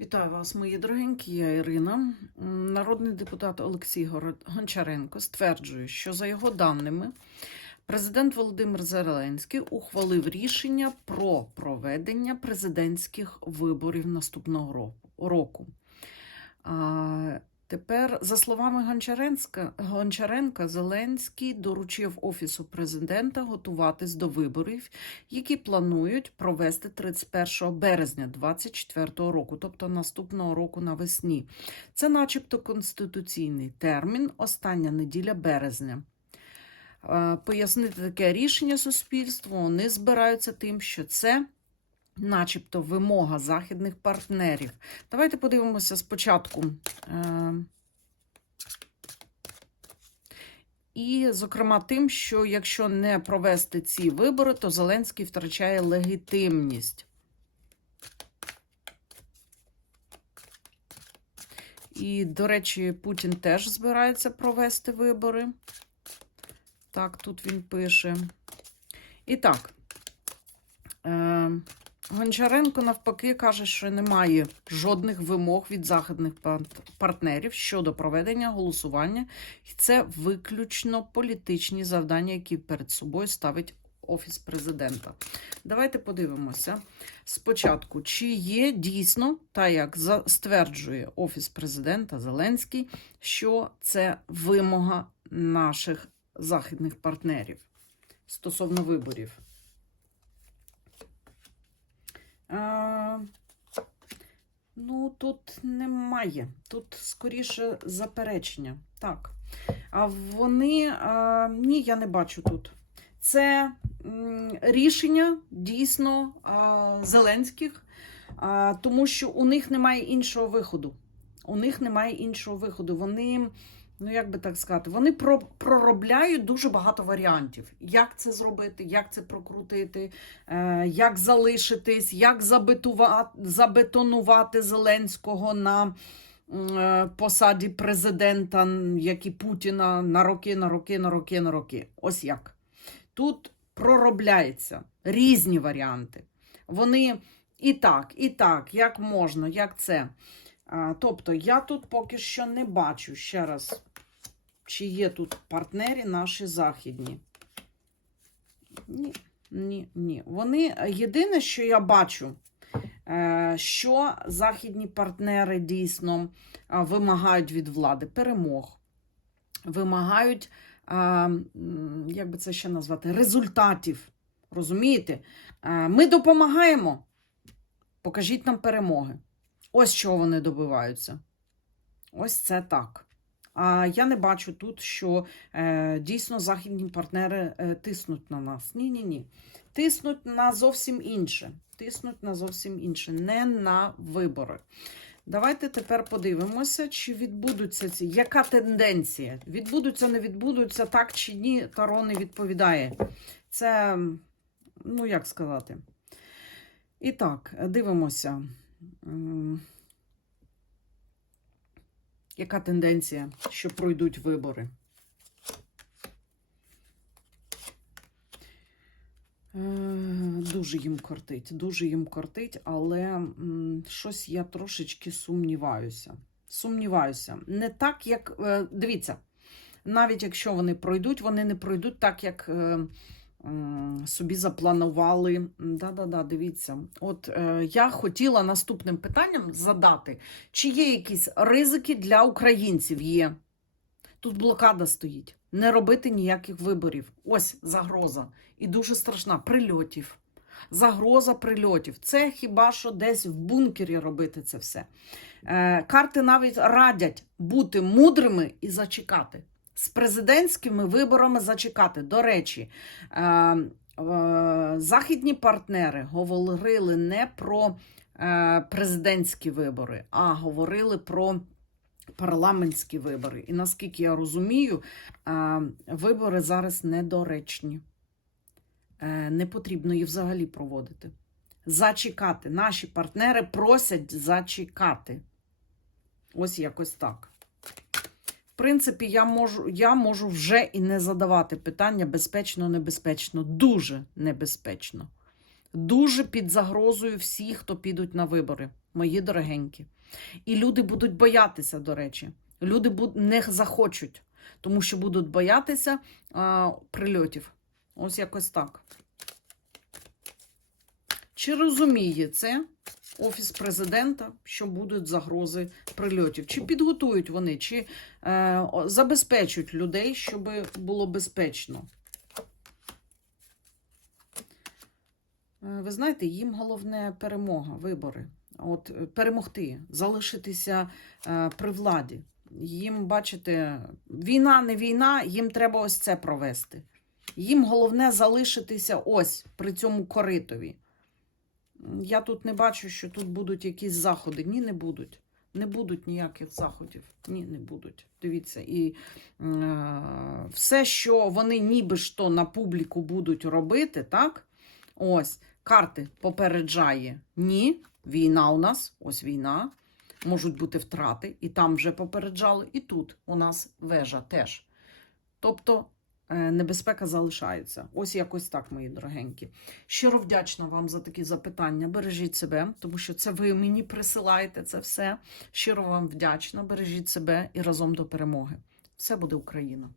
Вітаю вас, мої дорогенькі. Я Ірина. Народний депутат Олексій Гончаренко стверджує, що за його даними президент Володимир Зеленський ухвалив рішення про проведення президентських виборів наступного року. Тепер, за словами Гончаренка, Гончаренка, Зеленський доручив Офісу президента готуватись до виборів, які планують провести 31 березня 2024 року, тобто наступного року навесні. Це, начебто, конституційний термін, остання неділя березня. Е, Пояснити таке рішення суспільству вони збираються тим, що це. Начебто вимога західних партнерів. Давайте подивимося спочатку. Е, І, зокрема, тим, що якщо не провести ці вибори, то Зеленський втрачає легітимність. І, до речі, Путін теж збирається провести вибори. Так, тут він пише. І так, е, Гончаренко навпаки каже, що немає жодних вимог від західних партнерів щодо проведення голосування, і це виключно політичні завдання, які перед собою ставить Офіс президента. Давайте подивимося спочатку, чи є дійсно, та як стверджує Офіс президента Зеленський, що це вимога наших західних партнерів стосовно виборів. А, ну, тут немає. Тут скоріше заперечення. Так. А вони. А, ні, я не бачу тут. Це рішення дійсно а, Зеленських, а, тому що у них немає іншого виходу. У них немає іншого виходу. Вони, ну як би так сказати, вони про, проробляють дуже багато варіантів. Як це зробити, як це прокрутити, е, як залишитись, як забетонувати Зеленського на е, посаді президента, як і Путіна, на роки, на роки, на роки, на роки. Ось як. Тут проробляється різні варіанти. Вони і так, і так, як можна, як це. Тобто, я тут поки що не бачу ще раз, чи є тут партнери наші західні. Ні, ні, ні. Вони єдине, що я бачу, е, що західні партнери дійсно вимагають від влади перемог, вимагають, як би це ще назвати, результатів. Розумієте? Е, Ми допомагаємо. Покажіть нам перемоги. Ось чого вони добиваються. Ось це так. А я не бачу тут, що е, дійсно західні партнери е, тиснуть на нас. Ні, ні, ні. Тиснуть на зовсім інше. Тиснуть на зовсім інше, не на вибори. Давайте тепер подивимося, чи відбудуться ці. Яка тенденція? Відбудуться, не відбудуться, так чи ні, Таро не відповідає. Це, ну як сказати. І так, дивимося. Яка тенденція, що пройдуть вибори? Е, Дуже їм кортить, дуже їм кортить, але щось я трошечки сумніваюся. Сумніваюся. Не так, як. е, Дивіться, навіть якщо вони пройдуть, вони не пройдуть так, як е, собі запланували. Да-да-да, дивіться. От е, я хотіла наступним питанням задати, чи є якісь ризики для українців? Є. Тут блокада стоїть. Не робити ніяких виборів. Ось загроза. І дуже страшна. Прильотів. Загроза прильотів. Це хіба що десь в бункері робити це все. Е, карти навіть радять бути мудрими і зачекати. З президентськими виборами зачекати. До речі, е, західні партнери говорили не про е, президентські вибори, а говорили про парламентські вибори. І наскільки я розумію, е, вибори зараз недоречні. Не потрібно їх взагалі проводити. Зачекати. Наші партнери просять зачекати. Ось якось так. Принципі, я можу, я можу вже і не задавати питання безпечно, небезпечно. Дуже небезпечно. Дуже під загрозою всі, хто підуть на вибори. мої дорогенькі. І люди будуть боятися, до речі. Люди не захочуть, тому що будуть боятися а, прильотів. Ось якось так. Чи розуміє це Офіс президента, що будуть загрози прильотів? Чи підготують вони, чи е, забезпечують людей, щоб було безпечно? Е, Ви знаєте, їм головне перемога, вибори. От е, перемогти, залишитися е, при владі. Їм, бачите, війна не війна, їм треба ось це провести. Їм головне залишитися ось при цьому коритові. Я тут не бачу, що тут будуть якісь заходи. Ні, не будуть. Не будуть ніяких заходів. Ні, не будуть. Дивіться, і е, все, що вони ніби ж то на публіку будуть робити, так? Ось, карти попереджає. Ні, війна у нас, ось війна. Можуть бути втрати, і там вже попереджали, і тут у нас вежа теж. Тобто небезпека залишається. Ось якось так, мої дорогенькі. Щиро вдячна вам за такі запитання. Бережіть себе, тому що це ви мені присилаєте це все. Щиро вам вдячна. Бережіть себе і разом до перемоги. Все буде Україна.